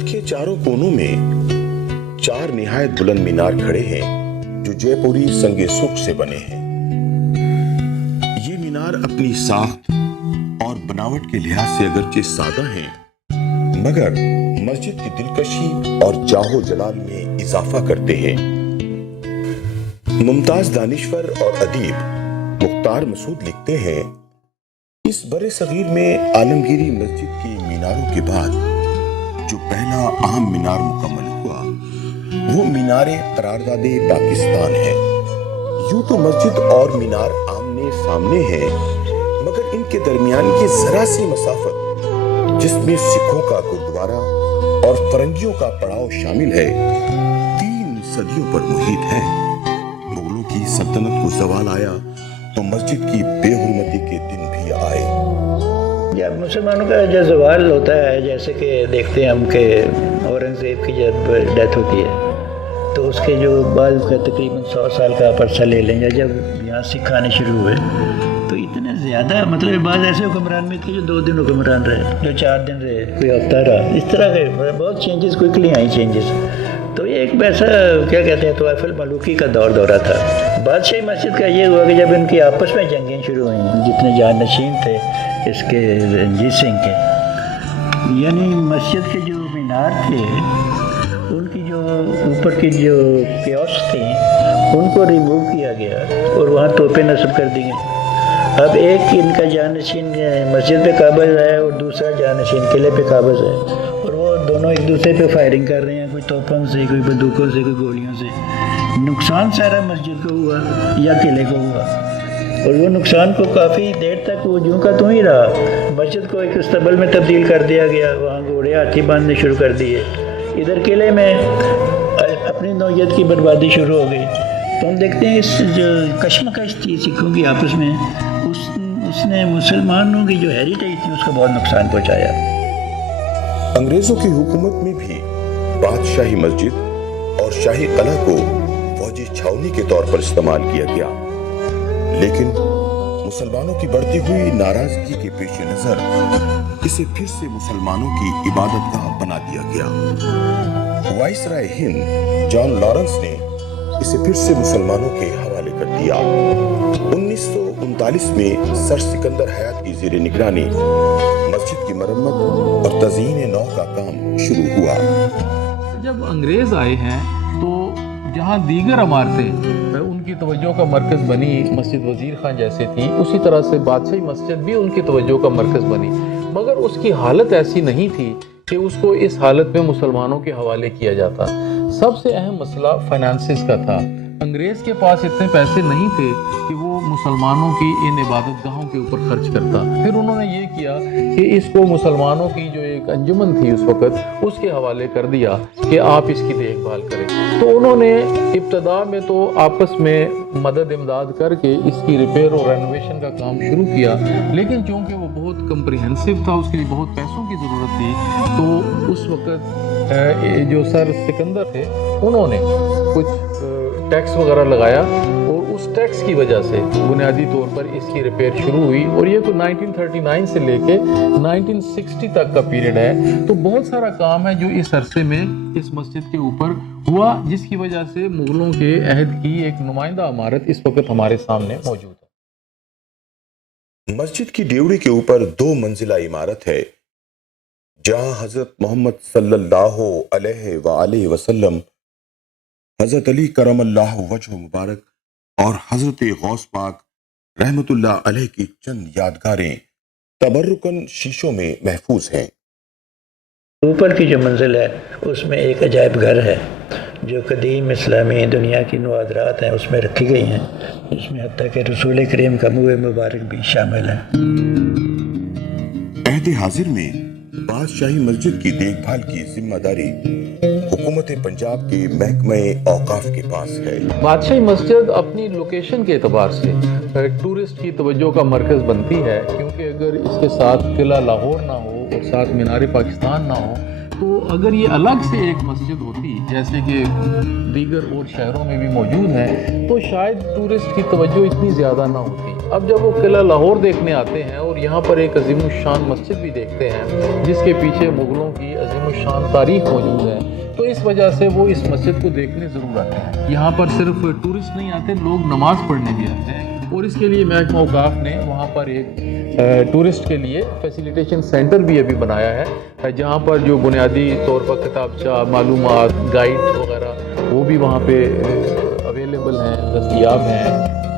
مسجد کے چاروں کونوں میں 4 نہایت بلند مینار کھڑے ہیں جو جے پوری سنگ سرخ سے بنے ہیں۔ یہ مینار اپنی ساخت اور بناوٹ کے لحاظ سے اگرچہ سادہ ہیں مگر مسجد کی دلکشی اور جاہ و جلال میں اضافہ کرتے ہیں۔ ممتاز دانشور اور ادیب مختار مسعود لکھتے ہیں، اس بر صغیر میں عالمگیری مسجد کی میناروں کے بعد جو پہلا اہم مینار مکمل ہوا وہ مینار قرارداد پاکستان ہے۔ یوں تو مسجد اور مینار آمنے سامنے ہیں مگر ان کے درمیان کی ذرا سی مسافت جس میں سکھوں کا گردوارہ اور فرنگیوں کا پڑاؤ شامل ہے 3 صدیوں پر محیط ہے۔ مغلوں کی سلطنت کو زوال آیا تو مسجد کی بے حرمتی کے دن بھی آئے۔ جب مسلمانوں کا جو زوال ہوتا ہے، جیسے کہ دیکھتے ہیں ہم کہ اورنگزیب کی جب ڈیتھ ہوتی ہے تو اس کے جو بعد کا تقریباً 100 سال کا آپ عرصہ لے لیں، یا جب یہاں سکھ آنے شروع ہوئے تو اتنے زیادہ مطلب بعض ایسے حکمران میں تھے جو 2 دن حکمران رہے، جو 4 دن رہے، کوئی ہفتہ رہا، اس طرح کے بہت چینجز کوئکلی آئی چینجز۔ تو یہ ایک ویسا کیا کہتے ہیں طوائف الملوکی کا دورہ تھا۔ بادشاہی مسجد کا یہ ہوا کہ جب ان کی آپس میں جنگیں شروع ہوئیں، جتنے جانشین تھے اس کے رنجیت سنگھ کے، یعنی مسجد کے جو مینار تھے ان کی جو اوپر کی جو کیوس تھیں ان کو ریموو کیا گیا اور وہاں توپیں نصب کر دی گئیں۔ اب ایک ان کا جانشین مسجد پہ قابض ہے اور دوسرا جانشین قلعے پہ قابض ہے، اور وہ دونوں ایک دوسرے پہ فائرنگ کر رہے ہیں، کوئی توپوں سے، کوئی بندوقوں سے، کوئی گولیوں سے۔ نقصان سارا مسجد کو ہوا یا قلعے کو ہوا، اور وہ نقصان کو کافی دیر تک وہ جوں کا توں ہی رہا۔ مسجد کو ایک استقبل میں تبدیل کر دیا گیا، وہاں گھوڑے ہاتھی باندھنے شروع کر دیے، ادھر قلعے میں اپنی نوعیت کی بربادی شروع ہو گئی۔ تو ہم دیکھتے ہیں اس جو کشمکش تھی سکھوں کی آپس میں، اس نے مسلمانوں کی جو ہیریٹیج تھی اس کو بہت نقصان پہنچایا۔ انگریزوں کی حکومت میں بھی بادشاہی مسجد اور شاہی قلعہ کو فوجی چھاؤنی کے طور پر استعمال کیا گیا، لیکن مسلمانوں کی بڑھتی ہوئی ناراضگی کے پیش نظر اسے پھر سے مسلمانوں کی عبادت گاہ بنا دیا گیا۔ وائسرائے ہند جان لارنس نے اسے پھر سے مسلمانوں کے حوالے کر دیا۔ 1939 میں سر سکندر حیات کی زیر نگرانی مسجد کی مرمت اور تزئین نو کا کام شروع ہوا۔ جب انگریز آئے ہیں تو جہاں دیگر عمارتیں ان کی توجہ کا مرکز بنی، مسجد وزیر خان جیسے تھی، اسی طرح سے بادشاہی مسجد بھی ان کی توجہ کا مرکز بنی، مگر اس کی حالت ایسی نہیں تھی کہ اس کو اس حالت میں مسلمانوں کے حوالے کیا جاتا۔ سب سے اہم مسئلہ فائنانسز کا تھا۔ انگریز کے پاس اتنے پیسے نہیں تھے کہ وہ مسلمانوں کی ان عبادت گاہوں کے اوپر خرچ کرتا۔ پھر انہوں نے یہ کیا کہ اس کو مسلمانوں کی جو ایک انجمن تھی اس وقت، اس کے حوالے کر دیا کہ آپ اس کی دیکھ بھال کریں۔ تو انہوں نے ابتدا میں تو آپس میں مدد امداد کر کے اس کی ریپیئر اور رینوویشن کا کام شروع کیا، لیکن چونکہ وہ بہت کمپریہنسو تھا، اس کے لیے بہت پیسوں کی ضرورت تھی، تو اس وقت جو سر سکندر تھے انہوں نے کچھ ٹیکس وغیرہ لگایا، اور اس ٹیکس کی وجہ سے بنیادی طور پر اس کی ریپیئر شروع ہوئی، اور یہ تو 1939 سے لے کے 1960 تک کا پیریڈ ہے۔ تو بہت سارا کام ہے جو اس عرصے میں اس مسجد کے اوپر ہوا، جس کی وجہ سے مغلوں کے عہد کی ایک نمائندہ عمارت اس وقت ہمارے سامنے موجود ہے۔ مسجد کی ڈیوڑی کے اوپر 2 منزلہ عمارت ہے جہاں حضرت محمد صلی اللہ علیہ وآلہ وسلم، حضرت علی کرم اللہ وجہ مبارک اور حضرت غوث پاک رحمت اللہ علیہ کی چند یادگاریں تبرکن شیشوں میں محفوظ ہیں۔ اوپر کی جو منزل ہے اس میں ایک عجائب گھر ہے جو قدیم اسلامی دنیا کی نوادرات ہیں اس میں رکھی گئی ہیں، اس میں حتیٰ کہ رسول کریم کا منہ مبارک بھی شامل ہے۔ عہد حاضر میں بادشاہی مسجد کی دیکھ بھال کی ذمہ داری حکومت پنجاب کے محکمہ اوقاف کے پاس ہے۔ بادشاہی مسجد اپنی لوکیشن کے اعتبار سے ٹورسٹ کی توجہ کا مرکز بنتی ہے، کیونکہ اگر اس کے ساتھ قلعہ لاہور نہ ہو اور ساتھ مینار پاکستان نہ ہو، تو اگر یہ الگ سے ایک مسجد ہوتی جیسے کہ دیگر اور شہروں میں بھی موجود ہیں تو شاید ٹورسٹ کی توجہ اتنی زیادہ نہ ہوتی۔ اب جب وہ قلعہ لاہور دیکھنے آتے ہیں اور یہاں پر ایک عظیم الشان مسجد بھی دیکھتے ہیں جس کے پیچھے مغلوں کی عظیم و شان تاریخ موجود ہے، تو اس وجہ سے وہ اس مسجد کو دیکھنے ضرور آتے ہیں۔ یہاں پر صرف ٹورسٹ نہیں آتے، لوگ نماز پڑھنے بھی آتے ہیں، اور اس کے لیے محکمہ اوقاف نے وہاں پر ایک ٹورسٹ کے لیے فیسیلیٹیشن سینٹر بھی ابھی بنایا ہے، جہاں پر جو بنیادی طور پر کتابچہ، معلومات، گائیڈ وغیرہ وہ بھی وہاں پہ اویلیبل ہیں، دستیاب ہیں۔